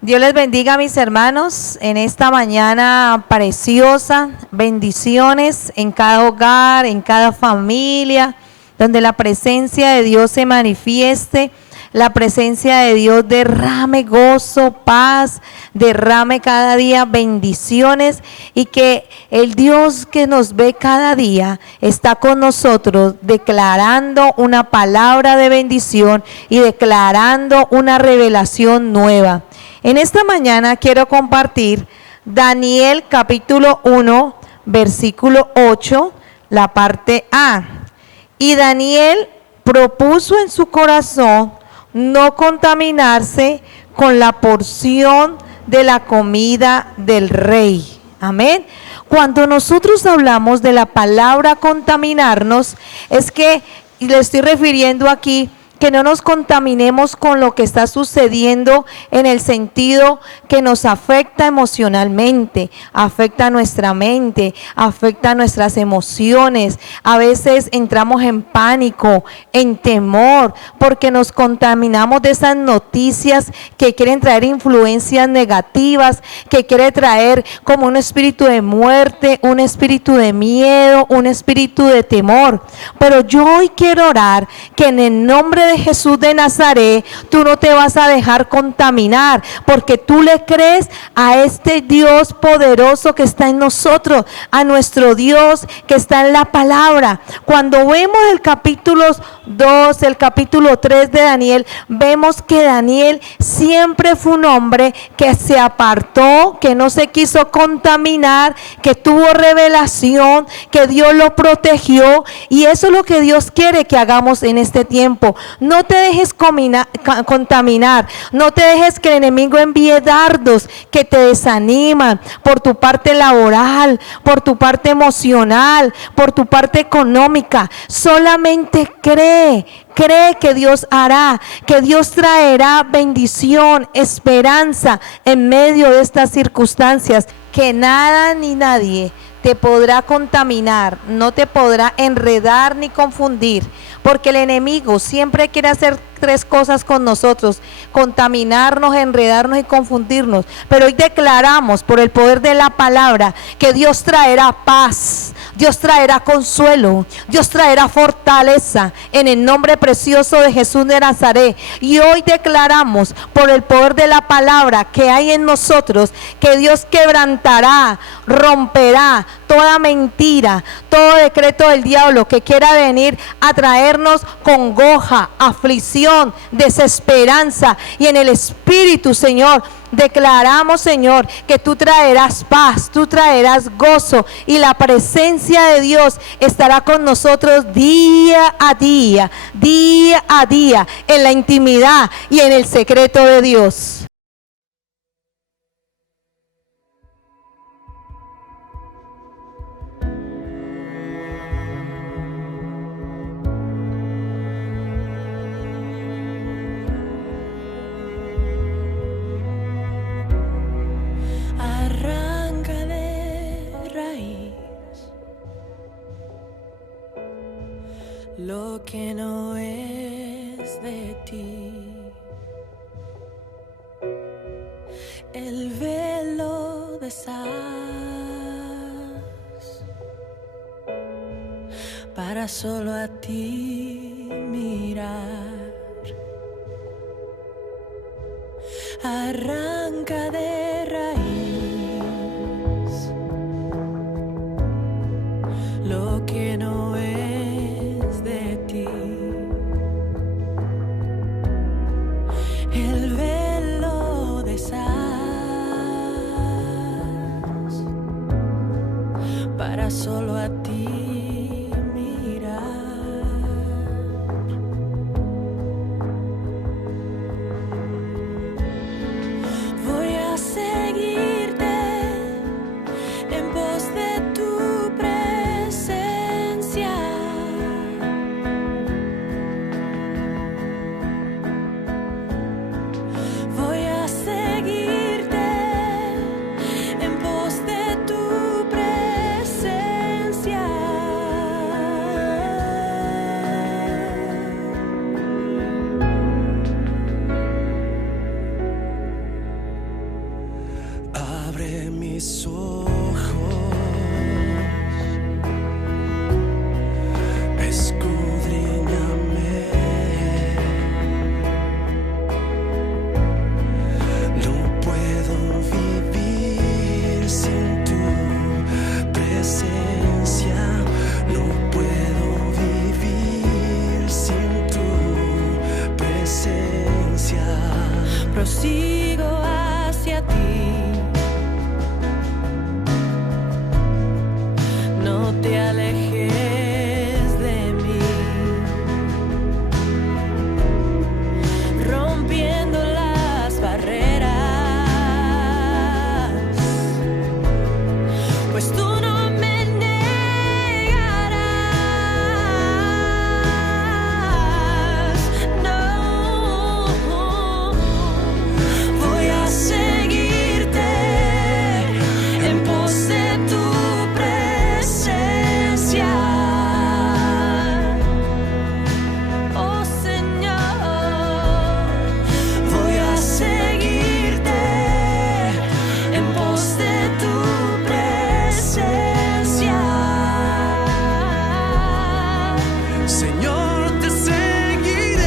Dios les bendiga, mis hermanos, en esta mañana preciosa. Bendiciones en cada hogar, en cada familia, donde la presencia de Dios se manifieste. La presencia de Dios derrame gozo, paz, derrame cada día bendiciones, y que el Dios que nos ve cada día está con nosotros declarando una palabra de bendición y declarando una revelación nueva. En esta mañana quiero compartir Daniel capítulo 1, versículo 8, la parte A. Y Daniel propuso en su corazón no contaminarse con la porción de la comida del rey. Amén. Cuando nosotros hablamos de la palabra contaminarnos, es que, y le estoy refiriendo aquí, que no nos contaminemos con lo que está sucediendo en el sentido que nos afecta emocionalmente, afecta nuestra mente, afecta nuestras emociones. A veces entramos en pánico, en temor, porque nos contaminamos de esas noticias que quieren traer influencias negativas, que quiere traer como un espíritu de muerte, un espíritu de miedo, un espíritu de temor. Pero yo hoy quiero orar que en el nombre de Jesús de Nazaret, tú no te vas a dejar contaminar, porque tú le crees a este Dios poderoso que está en nosotros, a nuestro Dios que está en la palabra. Cuando vemos el capítulo 2, el capítulo 3 de Daniel, vemos que Daniel siempre fue un hombre que se apartó, que no se quiso contaminar, que tuvo revelación, que Dios lo protegió, y eso es lo que Dios quiere que hagamos en este tiempo. No te dejes contaminar, no te dejes que el enemigo envíe dardos que te desaniman por tu parte laboral, por tu parte emocional, por tu parte económica. Solamente cree que Dios hará, que Dios traerá bendición, esperanza en medio de estas circunstancias, que nada ni nadie te podrá contaminar, no te podrá enredar ni confundir, porque el enemigo siempre quiere hacer tres cosas con nosotros: contaminarnos, enredarnos y confundirnos. Pero hoy declaramos por el poder de la palabra que Dios traerá paz, Dios traerá consuelo, Dios traerá fortaleza en el nombre precioso de Jesús de Nazaret. Y hoy declaramos por el poder de la palabra que hay en nosotros que Dios quebrantará, romperá toda mentira, todo decreto del diablo que quiera venir a traernos congoja, aflicción, desesperanza. Y en el Espíritu, Señor, declaramos, Señor, que tú traerás paz, tú traerás gozo, y la presencia de Dios estará con nosotros día a día, en la intimidad y en el secreto de Dios. Lo que no es de ti, el velo deshaz para solo a ti mirar. Arranca de raíz lo que no es de ti, el velo deshaz para solo a ti mirar. Voy a seguirte en pos de tu presencia. Voy a seguirte en pos de tu presencia. prosigo hacia ti. No te alejes de mí, rompiendo las barreras, pues tú no me negarás. No, voy a seguirte en pos de tu presencia. Oh Señor, voy a seguirte en pos de tu presencia. Señor, te seguiré.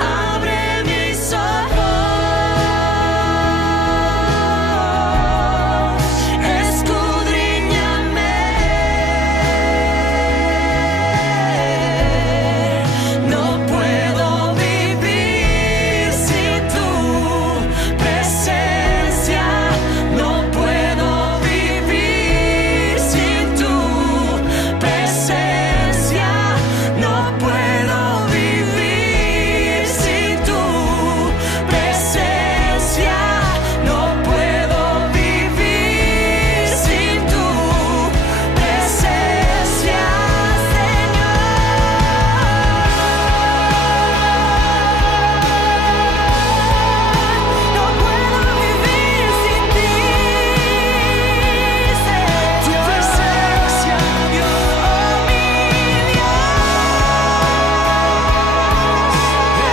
Abre mis ojos, escudriñame. No puedo vivir sin tu presencia. No puedo vivir sin tu presencia. No puedo vivir sin tu presencia. No puedo vivir sin tu presencia, Señor. No puedo vivir sin ti, Tu presencia, Dios, oh mi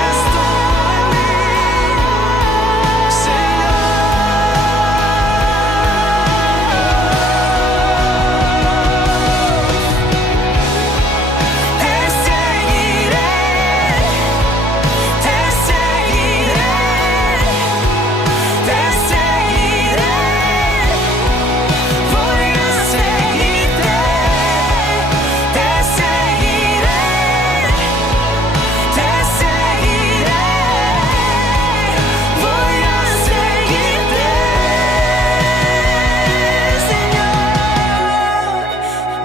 es todo en mí. Te seguiré, te seguiré, te seguiré. Voy a seguirte, te seguiré, te seguiré. Voy a seguirte, Señor.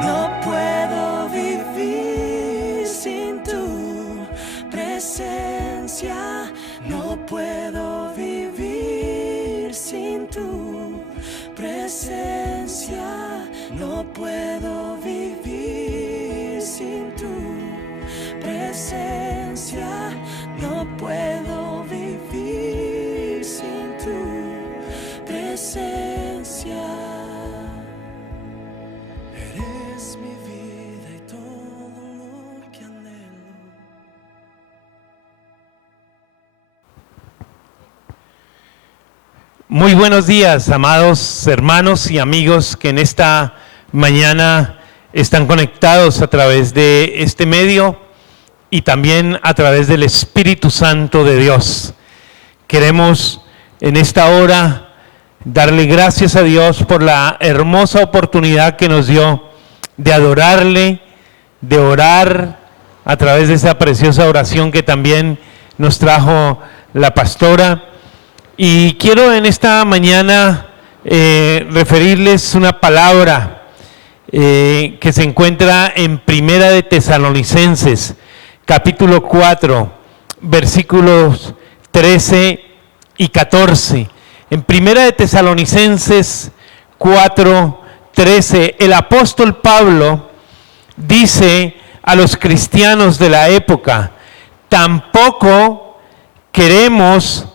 No puedo vivir sin tu presencia. No puedo vivir sin tu presencia. No puedo vivir sin tu presencia. No puedo vivir sin tu presencia. Eres mi vida y todo lo que anhelo. Muy buenos días, amados hermanos y amigos que en esta mañana están conectados a través de este medio y también a través del Espíritu Santo de Dios. Queremos en esta hora darle gracias a Dios por la hermosa oportunidad que nos dio de adorarle, de orar a través de esa preciosa oración que también nos trajo la pastora. Y quiero en esta mañana referirles una palabra que se encuentra en Primera de Tesalonicenses, capítulo 4, versículos 13 y 14. En Primera de Tesalonicenses 4, 13, el apóstol Pablo dice a los cristianos de la época: tampoco queremos,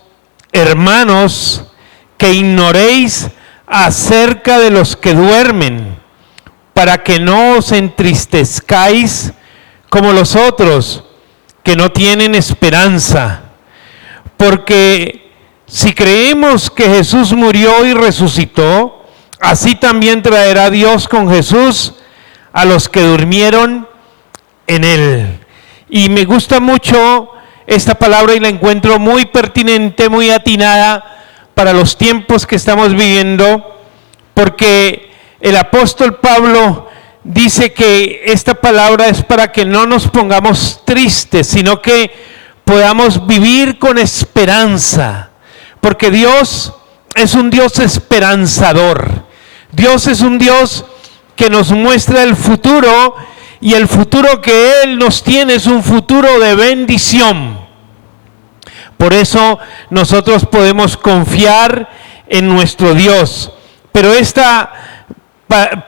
hermanos, que ignoréis acerca de los que duermen, para que no os entristezcáis como los otros que no tienen esperanza. Porque si creemos que Jesús murió y resucitó, así también traerá Dios con Jesús a los que durmieron en él. Y me gusta mucho esta palabra y la encuentro muy pertinente, muy atinada para los tiempos que estamos viviendo, porque el apóstol Pablo dice que esta palabra es para que no nos pongamos tristes, sino que podamos vivir con esperanza, porque Dios es un Dios esperanzador. Dios es un Dios que nos muestra el futuro, y el futuro que Él nos tiene es un futuro de bendición. Por eso nosotros podemos confiar en nuestro Dios. Pero esta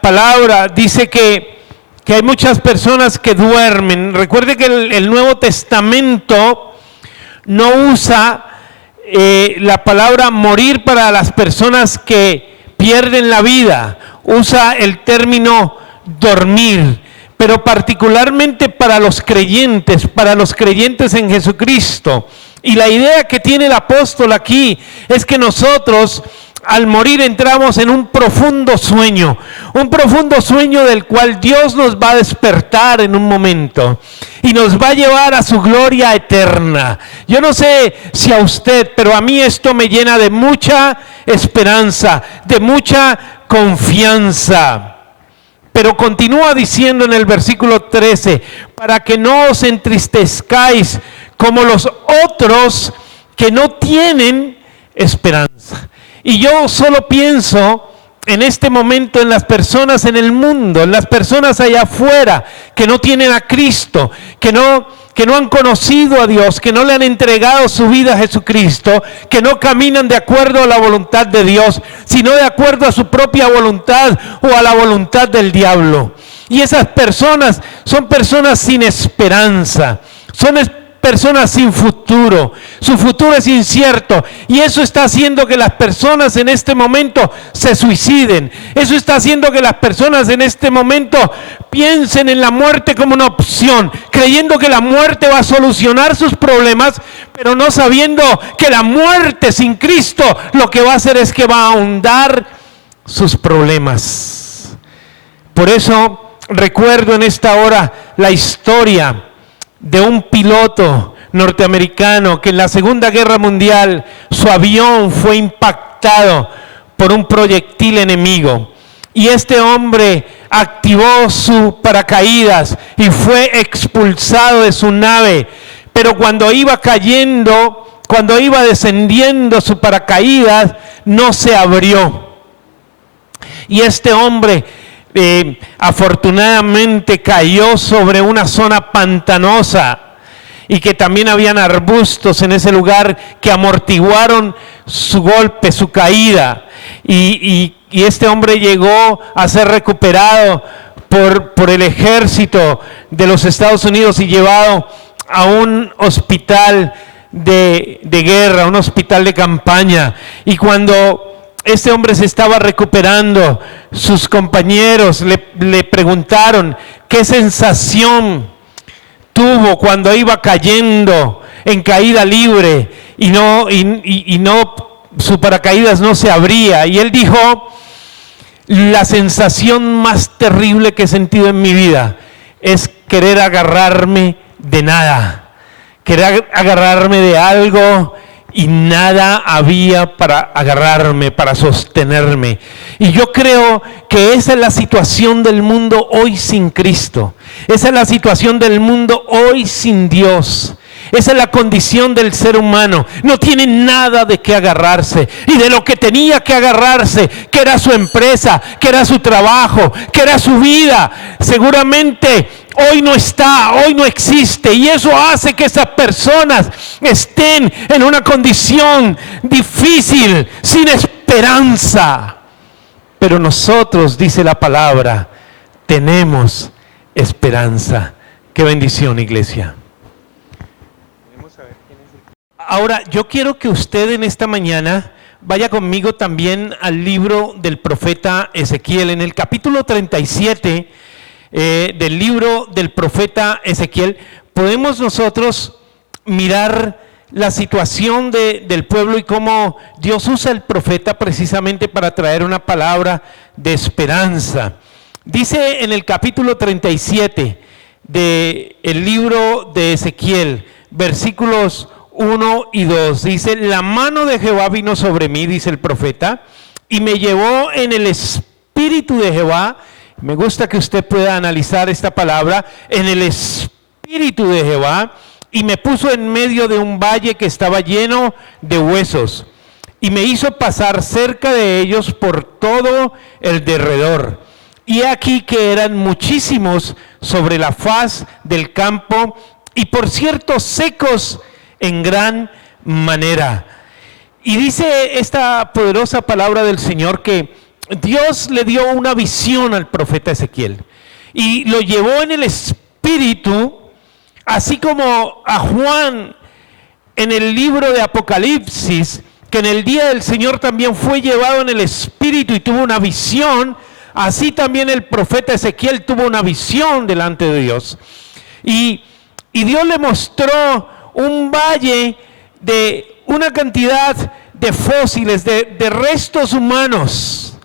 palabra dice que hay muchas personas que duermen. Recuerde que el Nuevo Testamento no usa la palabra morir para las personas que pierden la vida. Usa el término dormir, pero particularmente para los creyentes en Jesucristo. Y la idea que tiene el apóstol aquí es que nosotros al morir entramos en un profundo sueño del cual Dios nos va a despertar en un momento y nos va a llevar a su gloria eterna. Yo no sé si a usted, pero a mí esto me llena de mucha esperanza, de mucha confianza. Pero continúa diciendo en el versículo 13, para que no os entristezcáis como los otros que no tienen esperanza. Y yo solo pienso en este momento en las personas en el mundo, en las personas allá afuera que no tienen a Cristo, que no han conocido a Dios, que no le han entregado su vida a Jesucristo, que no caminan de acuerdo a la voluntad de Dios, sino de acuerdo a su propia voluntad o a la voluntad del diablo. Y esas personas son personas sin esperanza, son personas sin futuro, su futuro es incierto, y eso está haciendo que las personas en este momento se suiciden. Eso está haciendo que las personas en este momento piensen en la muerte como una opción, creyendo que la muerte va a solucionar sus problemas, pero no sabiendo que la muerte sin Cristo lo que va a hacer es que va a ahondar sus problemas. Por eso recuerdo en esta hora la historia de un piloto norteamericano que en la Segunda Guerra Mundial su avión fue impactado por un proyectil enemigo, y este hombre activó su paracaídas y fue expulsado de su nave, pero cuando iba descendiendo su paracaídas no se abrió, y este hombre afortunadamente cayó sobre una zona pantanosa y que también habían arbustos en ese lugar que amortiguaron su golpe, su caída, y este hombre llegó a ser recuperado por el ejército de los Estados Unidos y llevado a un hospital de guerra, un hospital de campaña. Y cuando este hombre se estaba recuperando, sus compañeros le preguntaron qué sensación tuvo cuando iba cayendo en caída libre y su paracaídas no se abría. Y él dijo: la sensación más terrible que he sentido en mi vida es querer agarrarme de nada, querer agarrarme de algo, y nada había para agarrarme, para sostenerme. Y yo creo que esa es la situación del mundo hoy sin Cristo. Esa es la situación del mundo hoy sin Dios. Esa es la condición del ser humano. No tiene nada de qué agarrarse. Y de lo que tenía que agarrarse, que era su empresa, que era su trabajo, que era su vida, seguramente hoy no está, hoy no existe. Y eso hace que esas personas estén en una condición difícil, sin esperanza. Pero nosotros, dice la palabra, tenemos esperanza. Qué bendición, iglesia. Ahora, yo quiero que usted en esta mañana vaya conmigo también al libro del profeta Ezequiel. En el capítulo 37 del libro del profeta Ezequiel, podemos nosotros mirar la situación del pueblo y cómo Dios usa el profeta precisamente para traer una palabra de esperanza. Dice en el capítulo 37 del libro de Ezequiel, versículos 1 y 2, dice: la mano de Jehová vino sobre mí, dice el profeta, y me llevó en el espíritu de Jehová Me gusta que usted pueda analizar esta palabra en el espíritu de Jehová, y me puso en medio de un valle que estaba lleno de huesos, y me hizo pasar cerca de ellos por todo el derredor. Y aquí que eran muchísimos sobre la faz del campo, y por cierto secos en gran manera. Y dice esta poderosa palabra del Señor que Dios le dio una visión al profeta Ezequiel y lo llevó en el espíritu, así como a Juan en el libro de Apocalipsis, que en el día del Señor también fue llevado en el espíritu y tuvo una visión. Así también el profeta Ezequiel tuvo una visión delante de Dios. Y Dios le mostró un valle de una cantidad de fósiles, de restos humanos,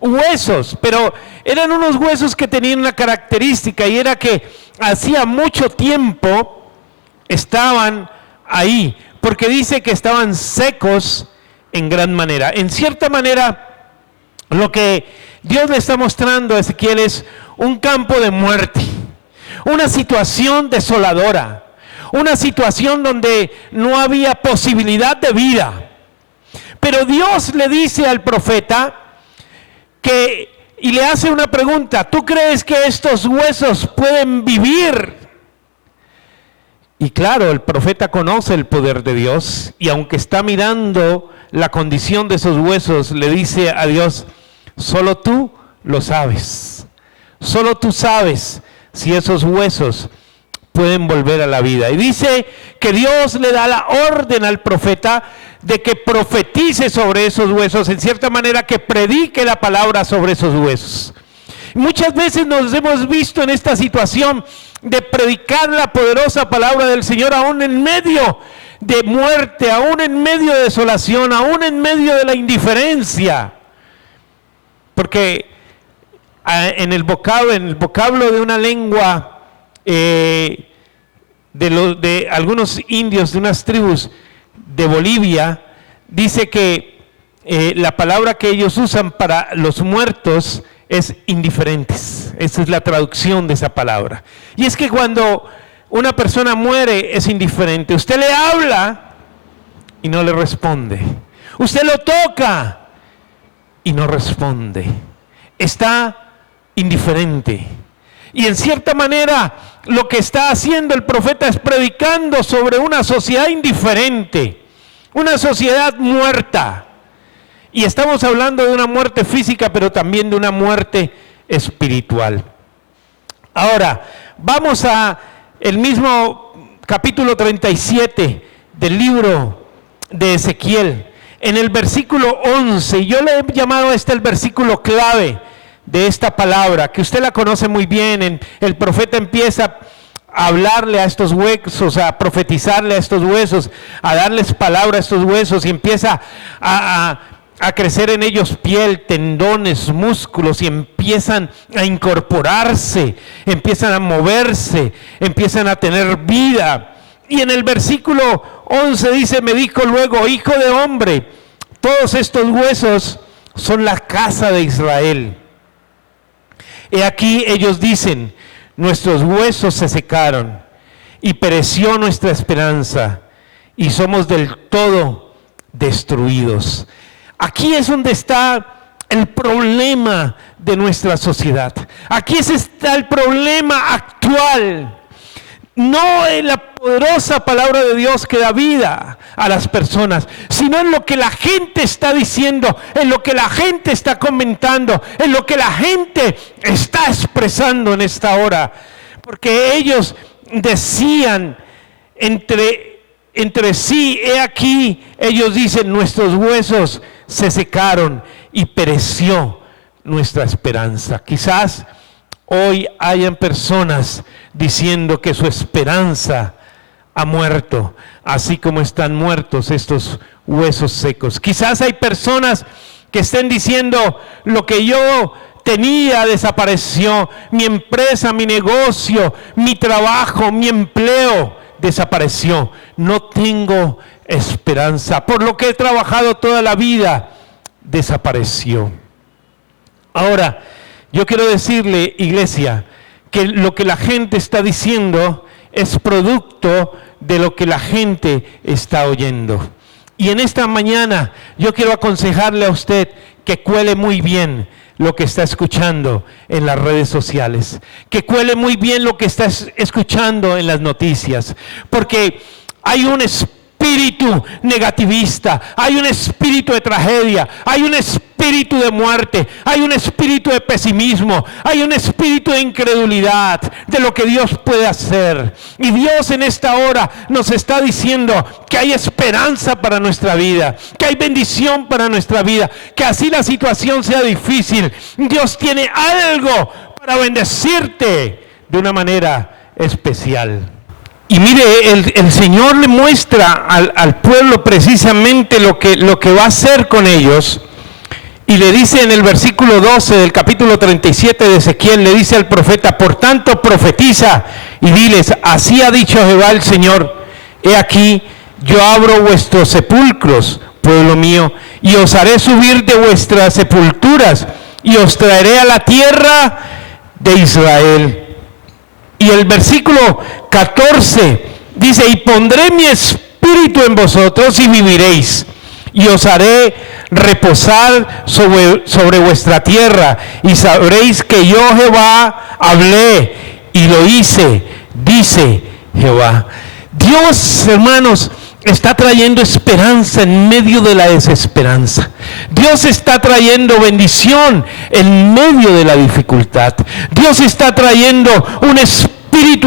huesos, pero eran unos huesos que tenían una característica, y era que hacía mucho tiempo estaban ahí, porque dice que estaban secos en gran manera. En cierta manera, lo que Dios le está mostrando a Ezequiel es un campo de muerte, una situación desoladora, una situación donde no había posibilidad de vida. Pero Dios le dice al profeta y le hace una pregunta: ¿tú crees que estos huesos pueden vivir? Y claro, el profeta conoce el poder de Dios, y aunque está mirando la condición de esos huesos, le dice a Dios: solo tú lo sabes, solo tú sabes si esos huesos pueden volver a la vida. Y dice que Dios le da la orden al profeta de que profetice sobre esos huesos, en cierta manera que predique la palabra sobre esos huesos. Muchas veces nos hemos visto en esta situación de predicar la poderosa palabra del Señor aún en medio de muerte, aún en medio de desolación, aún en medio de la indiferencia. Porque en el vocablo de una lengua de algunos indios de unas tribus de Bolivia, dice que la palabra que ellos usan para los muertos es indiferentes. Esa es la traducción de esa palabra. Y es que cuando una persona muere es indiferente. Usted le habla y no le responde. Usted lo toca y no responde. Está indiferente. Y en cierta manera lo que está haciendo el profeta es predicando sobre una sociedad indiferente, una sociedad muerta. Y estamos hablando de una muerte física, pero también de una muerte espiritual. Ahora, vamos a el mismo capítulo 37 del libro de Ezequiel. En el versículo 11, yo le he llamado a el versículo clave de esta palabra, que usted la conoce muy bien. El profeta empieza a hablarle a estos huesos, a profetizarle a estos huesos, a darles palabra a estos huesos, y empieza a crecer en ellos piel, tendones, músculos, y empiezan a incorporarse, empiezan a moverse, empiezan a tener vida. Y en el versículo 11 dice: me dijo luego: hijo de hombre, todos estos huesos son la casa de Israel. He aquí ellos dicen: nuestros huesos se secaron y pereció nuestra esperanza y somos del todo destruidos. Aquí es donde está el problema de nuestra sociedad. Aquí está el problema actual. No en la poderosa palabra de Dios que da vida a las personas, sino en lo que la gente está diciendo, en lo que la gente está comentando, en lo que la gente está expresando en esta hora. Porque ellos decían entre sí, he aquí, ellos dicen: nuestros huesos se secaron y pereció nuestra esperanza. Quizás hoy hayan personas diciendo que su esperanza ha muerto, así como están muertos estos huesos secos. Quizás hay personas que estén diciendo: lo que yo tenía desapareció, mi empresa, mi negocio, mi trabajo, mi empleo desapareció. No tengo esperanza. Por lo que he trabajado toda la vida, desapareció. Ahora, Yo quiero decirle, iglesia, que lo que la gente está diciendo es producto de lo que la gente está oyendo. Y en esta mañana yo quiero aconsejarle a usted que cuele muy bien lo que está escuchando en las redes sociales, que cuele muy bien lo que está escuchando en las noticias, porque hay un espíritu negativista, hay un espíritu de tragedia, hay un espíritu de muerte, hay un espíritu de pesimismo, hay un espíritu de incredulidad de lo que Dios puede hacer. Y Dios en esta hora nos está diciendo que hay esperanza para nuestra vida, que hay bendición para nuestra vida, que así la situación sea difícil, Dios tiene algo para bendecirte de una manera especial. Y mire, el Señor le muestra al pueblo precisamente lo que va a hacer con ellos. Y le dice en el versículo 12 del capítulo 37 de Ezequiel, le dice al profeta: por tanto profetiza y diles, así ha dicho Jehová el Señor, he aquí, yo abro vuestros sepulcros, pueblo mío, y os haré subir de vuestras sepulturas, y os traeré a la tierra de Israel. Y el versículo 14 dice: y pondré mi espíritu en vosotros y viviréis, y os haré reposar sobre vuestra tierra, y sabréis que yo Jehová hablé y lo hice, dice Jehová. Dios, hermanos, está trayendo esperanza en medio de la desesperanza. Dios está trayendo bendición en medio de la dificultad. Dios está trayendo un espíritu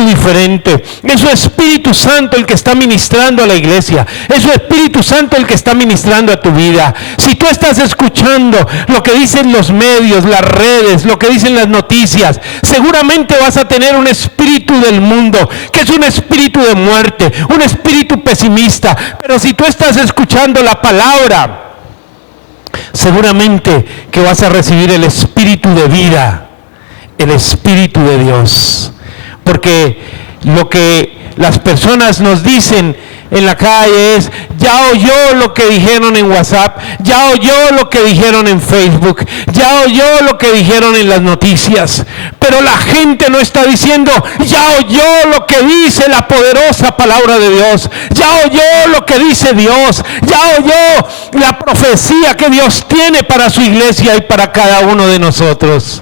diferente. Es su Espíritu Santo el que está ministrando a la iglesia. Es su Espíritu Santo el que está ministrando a tu vida. Si tú estás escuchando lo que dicen los medios, las redes, lo que dicen las noticias, seguramente vas a tener un espíritu del mundo, que es un espíritu de muerte, un espíritu pesimista. Pero si tú estás escuchando la palabra, seguramente que vas a recibir el espíritu de vida, el espíritu de Dios. Porque lo que las personas nos dicen en la calle es: ya oyó lo que dijeron en WhatsApp, ya oyó lo que dijeron en Facebook, ya oyó lo que dijeron en las noticias. Pero la gente no está diciendo: ya oyó lo que dice la poderosa palabra de Dios, ya oyó lo que dice Dios, ya oyó la profecía que Dios tiene para su iglesia y para cada uno de nosotros.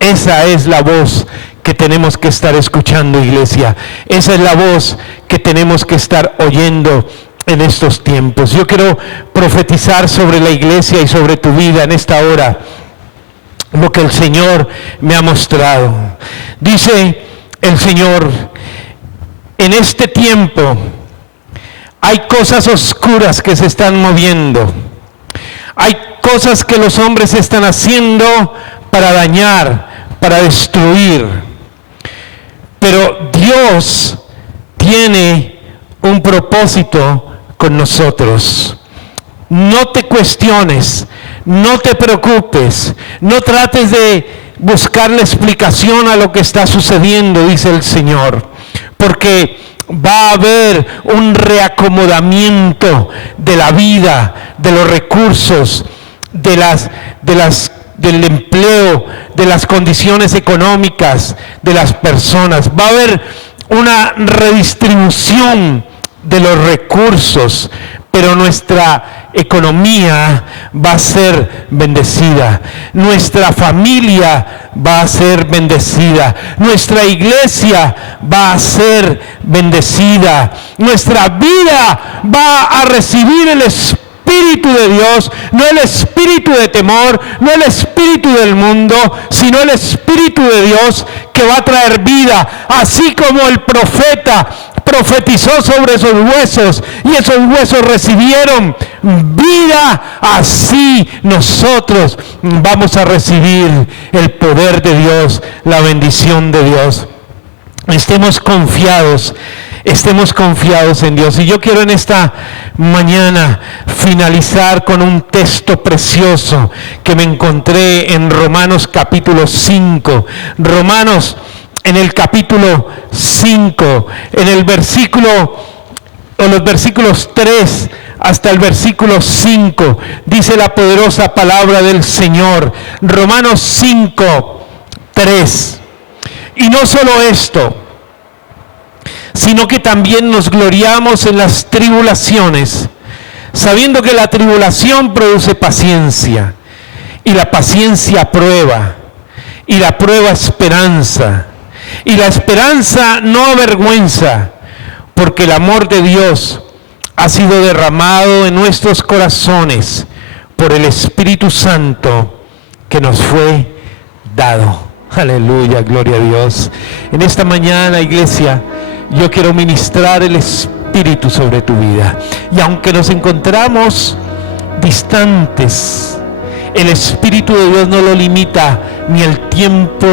Esa es la voz que tenemos que estar escuchando, iglesia. Esa es la voz que tenemos que estar oyendo en estos tiempos. Yo quiero profetizar sobre la iglesia y sobre tu vida en esta hora lo que el Señor me ha mostrado. Dice el Señor: en este tiempo hay cosas oscuras que se están moviendo. Hay cosas que los hombres están haciendo para dañar, para destruir. Pero Dios tiene un propósito con nosotros. No te cuestiones, no te preocupes, no trates de buscar la explicación a lo que está sucediendo, dice el Señor, porque va a haber un reacomodamiento de la vida, de los recursos, del empleo, de las condiciones económicas de las personas. Va a haber una redistribución de los recursos, pero nuestra economía va a ser bendecida, nuestra familia va a ser bendecida, nuestra iglesia va a ser bendecida, nuestra vida va a recibir el Espíritu de Dios, no el espíritu de temor, no el espíritu del mundo, sino el Espíritu de Dios que va a traer vida, así como el profeta profetizó sobre esos huesos y esos huesos recibieron vida, así nosotros vamos a recibir el poder de Dios, la bendición de Dios. Estemos confiados en Dios. Y yo quiero en esta mañana finalizar con un texto precioso que me encontré en Romanos capítulo 5. Romanos en el capítulo 5, en el versículo, o los versículos 3 hasta el versículo 5, dice la poderosa palabra del Señor. Romanos 5, 3. Y no solo esto, sino que también nos gloriamos en las tribulaciones, sabiendo que la tribulación produce paciencia, y la paciencia prueba, y la prueba esperanza, y la esperanza no avergüenza, porque el amor de Dios ha sido derramado en nuestros corazones por el Espíritu Santo que nos fue dado. Aleluya, gloria a Dios. En esta mañana, iglesia, yo quiero ministrar el Espíritu sobre tu vida. Y aunque nos encontramos distantes, el Espíritu de Dios no lo limita ni el tiempo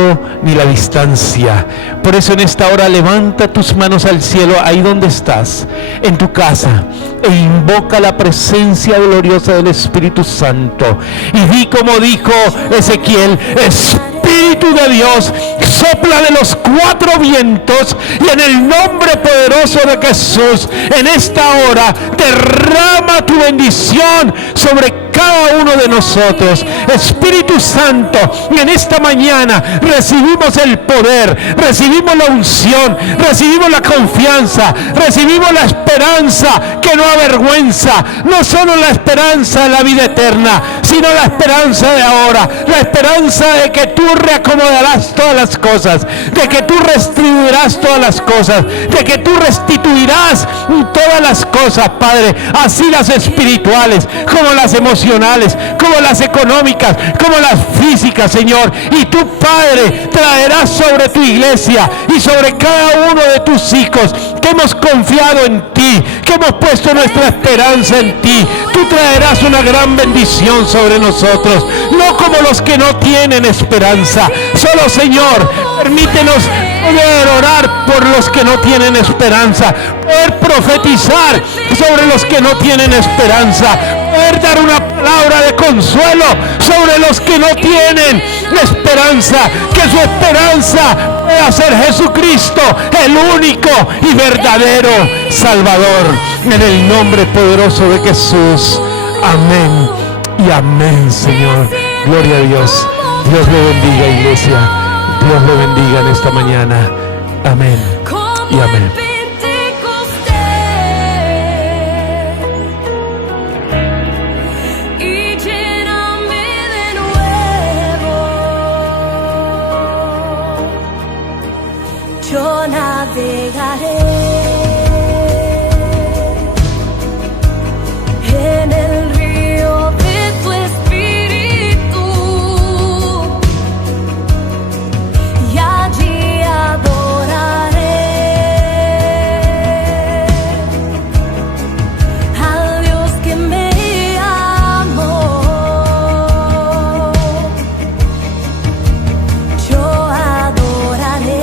ni la distancia. Por eso en esta hora levanta tus manos al cielo, ahí donde estás, en tu casa, e invoca la presencia gloriosa del Espíritu Santo. Y di como dijo Ezequiel: Espíritu de Dios, sopla de los 4 vientos, y en el nombre poderoso de Jesús, en esta hora, derrama tu bendición sobre cada uno de nosotros. Espíritu Santo, y en esta mañana recibimos el poder, recibimos la unción, recibimos la confianza, recibimos la esperanza que no avergüenza, no solo la esperanza de la vida eterna, sino la esperanza de ahora, la esperanza de que tú reacomodarás todas las cosas, de que tú restituirás todas las cosas, de que tú restituirás todas las cosas, Padre, así las espirituales como las emocionales, como las económicas, como las físicas, Señor. Y tú, Padre, traerás sobre tu iglesia y sobre cada uno de tus hijos que hemos confiado en ti, que hemos puesto nuestra esperanza en ti. Tú traerás una gran bendición sobre nosotros, no como los que no tienen esperanza. Solo, Señor, permítenos poder orar por los que no tienen esperanza, poder profetizar sobre los que no tienen esperanza, poder dar una palabra de consuelo sobre los que no tienen esperanza, que su esperanza pueda ser Jesucristo, el único y verdadero Salvador, en el nombre poderoso de Jesús. Amén y amén, Señor. Gloria a Dios. Dios le bendiga, iglesia. Dios le bendiga en esta mañana. Amén y amén. Yo navegaré en el río de tu espíritu y allí adoraré al Dios que me amó. Yo adoraré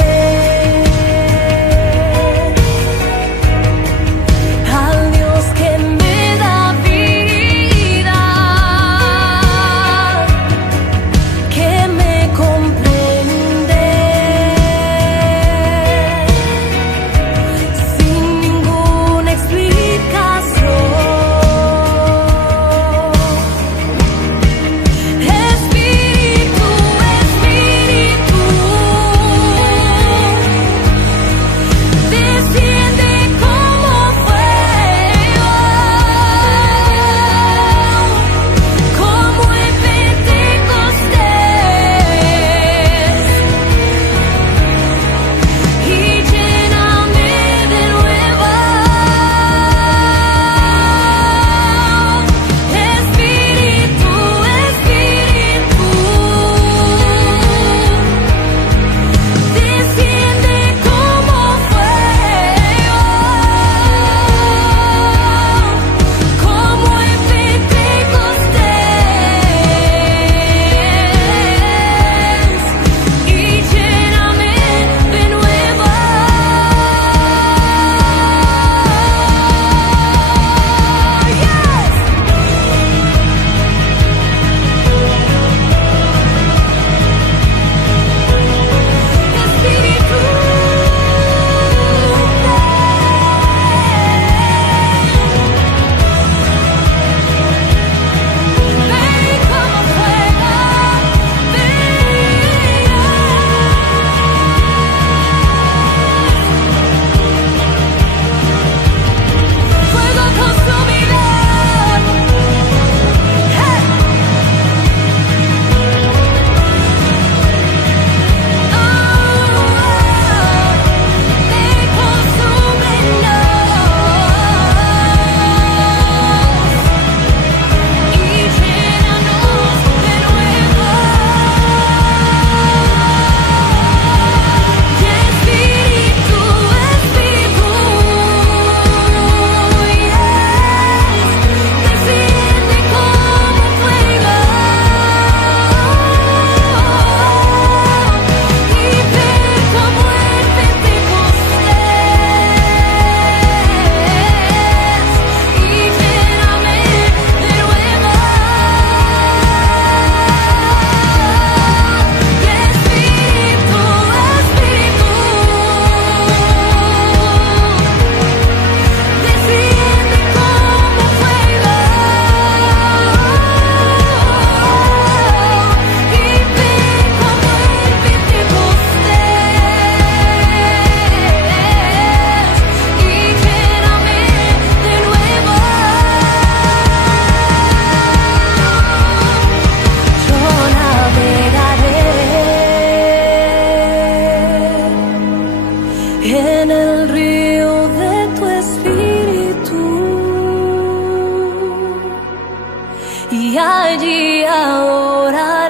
allí adoraré.